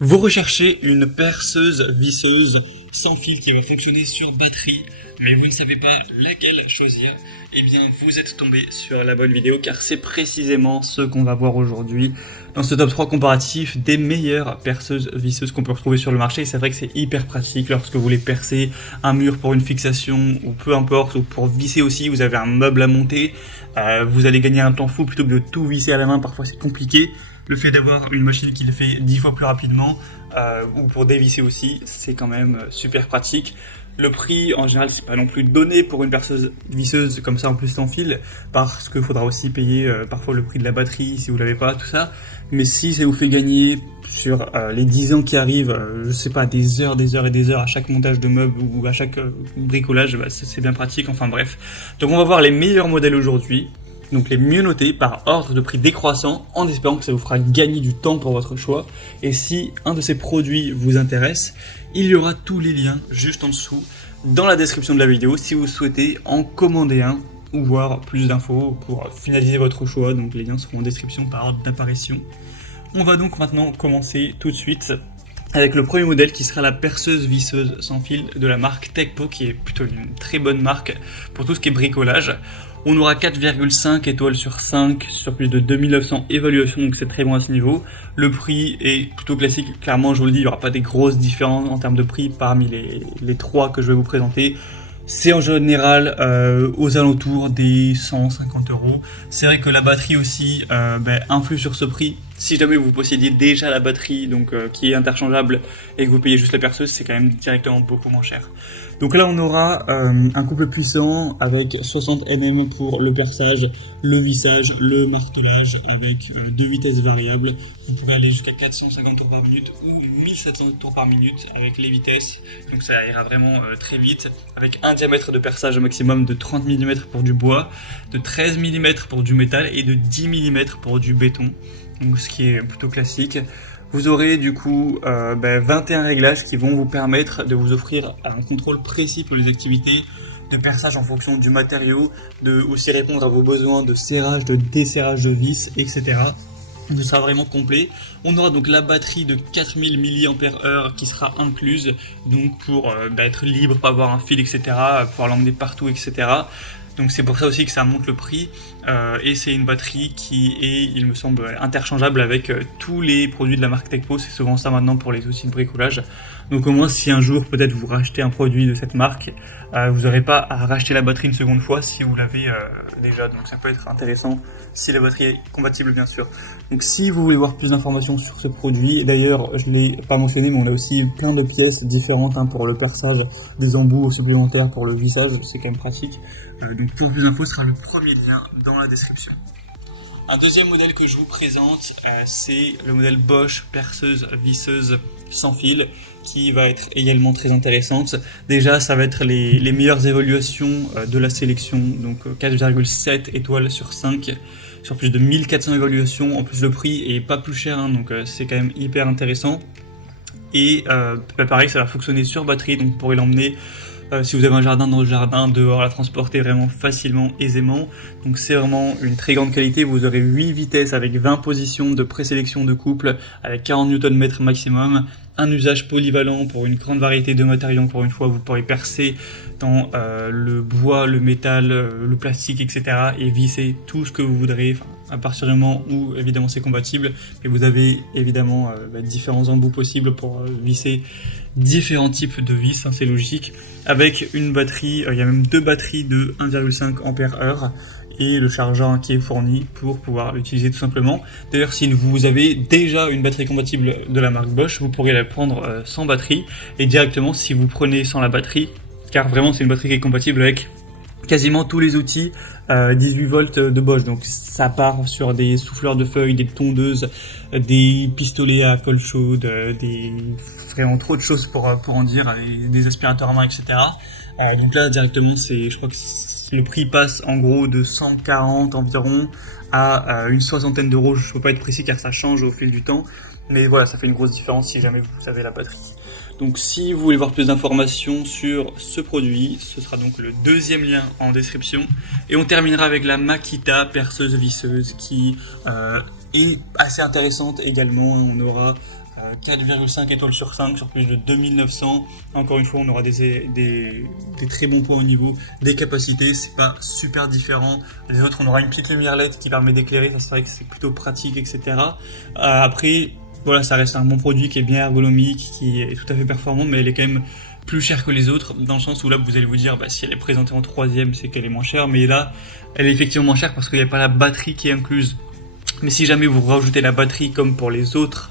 Vous recherchez une perceuse visseuse sans fil qui va fonctionner sur batterie, mais vous ne savez pas laquelle choisir. Eh bien, vous êtes tombé sur la bonne vidéo car c'est précisément ce qu'on va voir aujourd'hui dans ce top 3 comparatif des meilleures perceuses visseuses qu'on peut retrouver sur le marché. Et c'est vrai que c'est hyper pratique lorsque vous voulez percer un mur pour une fixation ou peu importe, ou pour visser aussi, vous avez un meuble à monter, vous allez gagner un temps fou plutôt que de tout visser à la main, parfois c'est compliqué. Le fait d'avoir une machine qui le fait 10 fois plus rapidement, ou pour dévisser aussi, c'est quand même super pratique. Le prix, en général, c'est pas non plus donné pour une perceuse visseuse comme ça en plus sans fil, parce qu'il faudra aussi payer parfois le prix de la batterie si vous l'avez pas, tout ça. Mais si ça vous fait gagner sur les 10 ans qui arrivent, je sais pas, des heures et des heures à chaque montage de meubles ou à chaque bricolage, bah, c'est bien pratique, enfin bref. Donc on va voir les meilleurs modèles aujourd'hui. Donc les mieux notés par ordre de prix décroissant, en espérant que ça vous fera gagner du temps pour votre choix. Et si un de ces produits vous intéresse, il y aura tous les liens juste en dessous dans la description de la vidéo si vous souhaitez en commander un ou voir plus d'infos pour finaliser votre choix. Donc les liens seront en description par ordre d'apparition. On va donc maintenant commencer tout de suite avec le premier modèle qui sera la perceuse visseuse sans fil de la marque Tekpo, qui est plutôt une très bonne marque pour tout ce qui est bricolage. On aura 4,5 étoiles sur 5 sur plus de 2900 évaluations, donc c'est très bon à ce niveau. Le prix est plutôt classique, clairement je vous le dis, il n'y aura pas des grosses différences en termes de prix parmi les trois que je vais vous présenter. C'est en général aux alentours des 150 euros. C'est vrai que la batterie aussi influe sur ce prix. Si jamais vous possédiez déjà la batterie, donc qui est interchangeable, et que vous payez juste la perceuse, c'est quand même directement beaucoup moins cher. Donc là on aura un couple puissant avec 60 Nm pour le perçage, le vissage, le martelage avec 2 vitesses variables. Vous pouvez aller jusqu'à 450 tours par minute ou 1700 tours par minute avec les vitesses. Donc ça ira vraiment très vite, avec un diamètre de perçage au maximum de 30 mm pour du bois, de 13 mm pour du métal et de 10 mm pour du béton. Donc ce qui est plutôt classique. Vous aurez du coup 21 réglages qui vont vous permettre de vous offrir un contrôle précis pour les activités de perçage en fonction du matériau, de aussi répondre à vos besoins de serrage, de desserrage de vis, etc. Ce sera vraiment complet. On aura donc la batterie de 4000 mAh qui sera incluse, donc pour être libre, pas avoir un fil, etc., pouvoir l'emmener partout, etc. Donc c'est pour ça aussi que ça monte le prix, et c'est une batterie qui est, il me semble, interchangeable avec tous les produits de la marque Tekpo. C'est souvent ça maintenant pour les outils de bricolage. Donc au moins si un jour peut-être vous rachetez un produit de cette marque, vous n'aurez pas à racheter la batterie une seconde fois si vous l'avez déjà. Donc ça peut être intéressant si la batterie est compatible bien sûr. Donc si vous voulez voir plus d'informations sur ce produit, d'ailleurs je ne l'ai pas mentionné mais on a aussi plein de pièces différentes pour le perçage, des embouts supplémentaires pour le vissage, c'est quand même pratique. Donc pour plus d'infos, ce sera le premier lien dans la description. Un deuxième modèle que je vous présente, c'est le modèle Bosch perceuse visseuse sans fil, qui va être également très intéressante. Déjà, ça va être les meilleures évaluations de la sélection, donc 4,7 étoiles sur 5, sur plus de 1400 évaluations. En plus, le prix est pas plus cher, donc c'est quand même hyper intéressant. Et pareil, ça va fonctionner sur batterie, donc vous pourrez l'emmener si vous avez un jardin, dans le jardin, dehors, la transporter vraiment facilement, aisément. Donc c'est vraiment une très grande qualité. Vous aurez 8 vitesses avec 20 positions de présélection de couple avec 40 Nm maximum. Un usage polyvalent pour une grande variété de matériaux. Encore une fois, vous pourrez percer dans le bois, le métal, le plastique, etc. et visser tout ce que vous voudrez, à partir du moment où évidemment c'est compatible. Et vous avez évidemment différents embouts possibles pour visser différents types de vis, c'est logique. Avec une batterie, il y a même deux batteries de 1,5 Ah et le chargeur qui est fourni pour pouvoir l'utiliser tout simplement. D'ailleurs, si vous avez déjà une batterie compatible de la marque Bosch, vous pourrez la prendre sans batterie, et directement si vous prenez sans la batterie, car vraiment c'est une batterie qui est compatible avec quasiment tous les outils 18 volts de Bosch. Donc ça part sur des souffleurs de feuilles, des tondeuses, des pistolets à colle chaude, des vraiment trop de choses pour en dire, des aspirateurs à main, etc. Donc là directement, je crois que le prix passe en gros de 140 environ à une soixantaine d'euros. Je ne peux pas être précis car ça change au fil du temps, mais voilà, ça fait une grosse différence si jamais vous avez la batterie. Donc si vous voulez voir plus d'informations sur ce produit, ce sera donc le deuxième lien en description. Et on terminera avec la Makita perceuse visseuse qui est assez intéressante également. On aura 4,5 étoiles sur 5 sur plus de 2900. Encore une fois, on aura des très bons points au niveau des capacités, c'est pas super différent des autres. On aura une petite lumière LED qui permet d'éclairer, ça c'est vrai que c'est plutôt pratique, etc. Après, voilà, ça reste un bon produit qui est bien ergonomique, qui est tout à fait performant, mais elle est quand même plus chère que les autres, dans le sens où là vous allez vous dire, bah, si elle est présentée en troisième, c'est qu'elle est moins chère, mais là, elle est effectivement moins chère parce qu'il n'y a pas la batterie qui est incluse. Mais si jamais vous rajoutez la batterie comme pour les autres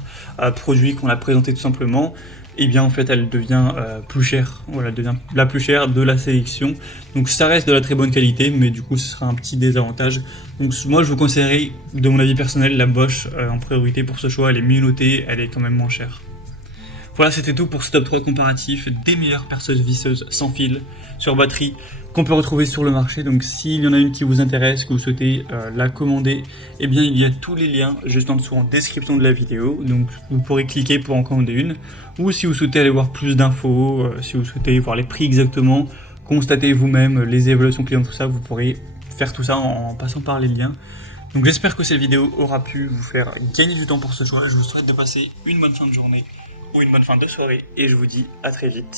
produits qu'on a présentés tout simplement, et bien en fait elle devient plus chère. Voilà, elle devient la plus chère de la sélection. Donc ça reste de la très bonne qualité, mais du coup ce sera un petit désavantage. Donc moi je vous conseillerais, de mon avis personnel, la Bosch en priorité pour ce choix. Elle est mieux notée, elle est quand même moins chère. Voilà, c'était tout pour ce top 3 comparatif des meilleures perceuses visseuses sans fil sur batterie qu'on peut retrouver sur le marché. Donc s'il y en a une qui vous intéresse, que vous souhaitez la commander, eh bien il y a tous les liens juste en dessous en description de la vidéo. Donc vous pourrez cliquer pour en commander une. Ou si vous souhaitez aller voir plus d'infos, si vous souhaitez voir les prix exactement, constater vous-même les évaluations clients, tout ça, vous pourrez faire tout ça en passant par les liens. Donc j'espère que cette vidéo aura pu vous faire gagner du temps pour ce choix. Je vous souhaite de passer une bonne fin de journée ou une bonne fin de soirée et je vous dis à très vite.